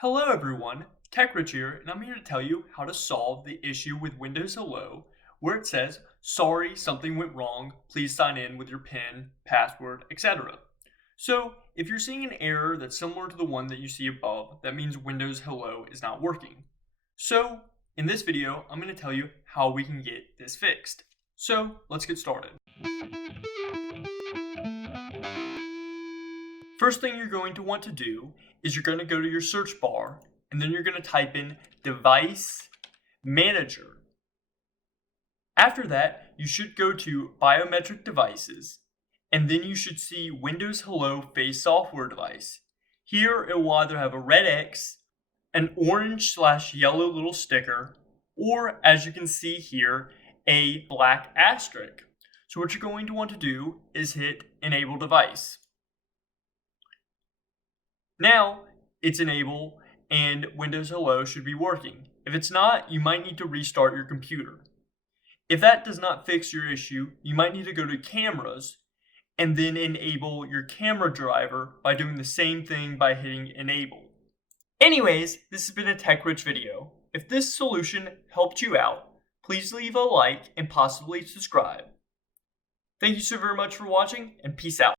Hello everyone, TechRich here, and I'm here to tell you how to solve the issue with Windows Hello where it says, sorry, something went wrong, please sign in with your PIN, password, etc. So, if you're seeing an error that's similar to the one that you see above, that means Windows Hello is not working. So, in this video, I'm going to tell you how we can get this fixed. So, let's get started. First thing you're going to want to do is you're going to go to your search bar and then you're going to type in Device Manager. After that, you should go to Biometric Devices and then you should see Windows Hello Face Software Device. Here it will either have a red X, an orange/yellow little sticker, or as you can see here, a black asterisk. So what you're going to want to do is hit Enable Device. Now it's enabled and Windows Hello should be working. If it's not, you might need to restart your computer. If that does not fix your issue, you might need to go to Cameras and then enable your camera driver by doing the same thing by hitting Enable. Anyways, this has been a TechRich video. If this solution helped you out, please leave a like and possibly subscribe. Thank you so very much for watching and peace out.